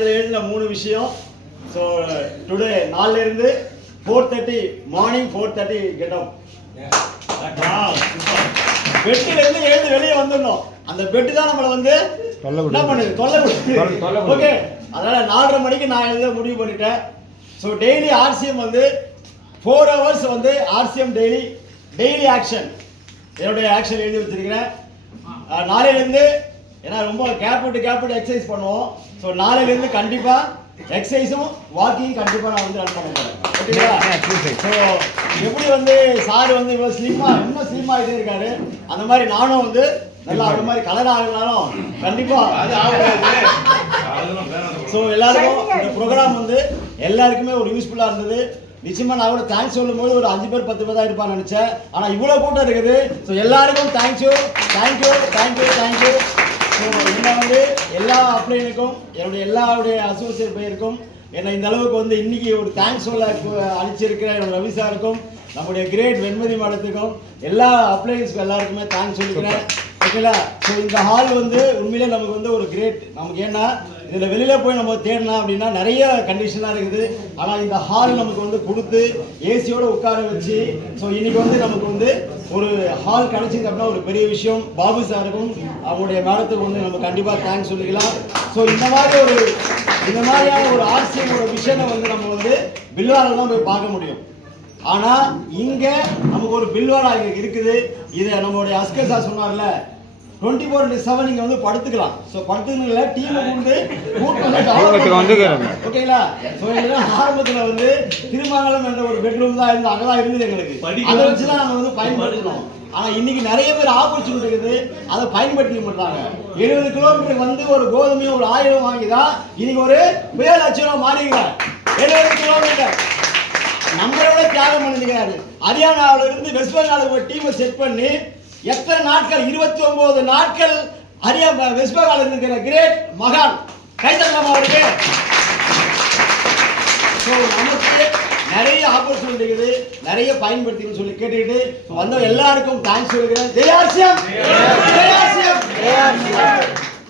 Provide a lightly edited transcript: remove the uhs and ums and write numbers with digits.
எழுதின 3 விஷயம். So today நாளிலிருந்து 4:30 மார்னிங் 4:30 கெட் அப். பெட்டிலிருந்து எழுந்து வெளியே வந்துடணும். அந்த பெட்டு தான் நம்மளை வந்து என்ன பண்ணுது, தொல்லை. ஓகே, அதனால 4:30 மணிக்கு நான் எழுத முடிவு பண்ணிட்டேன். ஸோ டெய்லி ஆர்சிஎம் வந்து 4 hours வந்து ஆர்சிஎம் டெய்லி ஆக்ஷன், என்னுடைய ஆக்ஷன் எழுதி வச்சிருக்கிறேன். நாளையிலேருந்து ஏன்னா ரொம்ப கேப் விட்டு எக்ஸசைஸ் பண்ணுவோம். ஸோ நாளையிலேருந்து கண்டிப்பாக எக்ஸசைஸும் வாக்கிங் கண்டிப்பாக நான் வந்து ரன் பண்ண போகிறேன். ஓகேங்களா? ஸோ எப்படி வந்து சார் வந்து இவ்வளோ இன்னும் ஸ்லிம் ஆகிட்டே இருக்காரு, அந்த மாதிரி நானும் வந்து நல்லா அந்த மாதிரி கலர் ஆகலாலும் கண்டிப்பாக. ஸோ எல்லாருக்கும் இந்த ப்ரோக்ராம் வந்து எல்லாருக்குமே ஒரு யூஸ்ஃபுல்லாக இருந்தது. நிச்சயமாக நான் கூட தேங்க்ஸ் சொல்லும்போது ஒரு 5 பேர் 10 பேர் தான் இருப்பான்னு நினச்சேன். ஆனால் இவ்வளோ கூட்டம் இருக்குது. ஸோ எல்லாருக்கும் தேங்க்யூ. ஸோ என்ன வந்து எல்லா அப்ளைனுக்கும் என்னுடைய அசோசியேட் பெயருக்கும் என்னை இந்த அளவுக்கு வந்து இன்னைக்கு ஒரு தேங்க்ஸ் சொல்ல அனுப்பிச்சிருக்கிற என்னோட ரவி சாருக்கும் நம்முடைய கிரேட் வெண்மதி மேடத்துக்கும் எல்லா அப்ளைன்ஸ்க்கும் எல்லாருக்குமே தேங்க்ஸ் சொல்லிக்கிறேன். ஓகேங்களா? ஸோ இந்த ஹால் வந்து உண்மையிலே நமக்கு வந்து ஒரு கிரேட். நமக்கு ஏன்னா இதில் வெளியில் போய் நம்ம தேடலாம் அப்படின்னா நிறைய கண்டிஷனாக இருக்குது. ஆனால் இந்த ஹால் நமக்கு வந்து கொடுத்து ஏசியோடு உட்கார வச்சு ஸோ இன்னைக்கு வந்து நமக்கு வந்து ஒரு ஹால் கிடைச்சிது அப்படின்னா ஒரு பெரிய விஷயம். பாபு சாருக்கும் அவங்களுடைய மேடத்துக்கு வந்து நம்ம கண்டிப்பாக தேங்க்ஸ் சொல்லிக்கலாம். ஸோ இந்த மாதிரியான ஒரு ஆர்சிஎம் ஒரு விஷயத்தை வந்து நம்ம வந்து பில்வாரில் தான் போய் பார்க்க முடியும். ஆனால் இங்கே நமக்கு ஒரு பில்வாரா இங்கே இருக்குது. இதை நம்மளுடைய அஸ்கர் சார் சொன்னார்ல, 24/7 இங்கே வந்து படுத்துக்கலாம். ஸோ படுத்துக்கல டீமை ஓகேங்களா? ஸோ ஆரம்பத்தில் வந்து திருமங்கலம் என்ற ஒரு பெட்ரூம் தான் இருந்து அங்கே தான் இருந்தது எங்களுக்கு. அதை வச்சு தான் நாங்கள் வந்து பயன்படுத்தணும். ஆனால் இன்னைக்கு நிறைய பேர் ஆப்பர்ச்சுனிட்டி இருக்குது, அதை பயன்படுத்திக்க மாட்டாங்க. 70 கிலோமீட்டருக்கு வந்து ஒரு கோதுமையும் ஒரு ஆயிரம் வாங்கி தான் இன்னைக்கு ஒரு 7 லட்சம் ரூபா மாறிக்கிறார். 70 கிலோமீட்டர் நம்மளோட தியாகம் பண்ணிக்கிறாரு. ஹரியானாவில இருந்து வெஸ்ட் பெங்காலுக்கு ஒரு டீமை செட் பண்ணி எத்தனை நாட்கள், 29 நாட்கள் வெஸ்ட் பெங்கால் இருக்கிற கிரேட் மகான் கைதட்டலாம் அவருக்கு. ஸோ நமக்கு நிறைய ஆப்பர்ச்சுனிட்டி இருக்குது, நிறைய பயன்படுத்தின்னு சொல்லி கேட்டுக்கிட்டு வந்த எல்லாருக்கும் தேங்க்ஸ் சொல்லிக்கிறேன். ஜெய் ஆர்சிஎம்.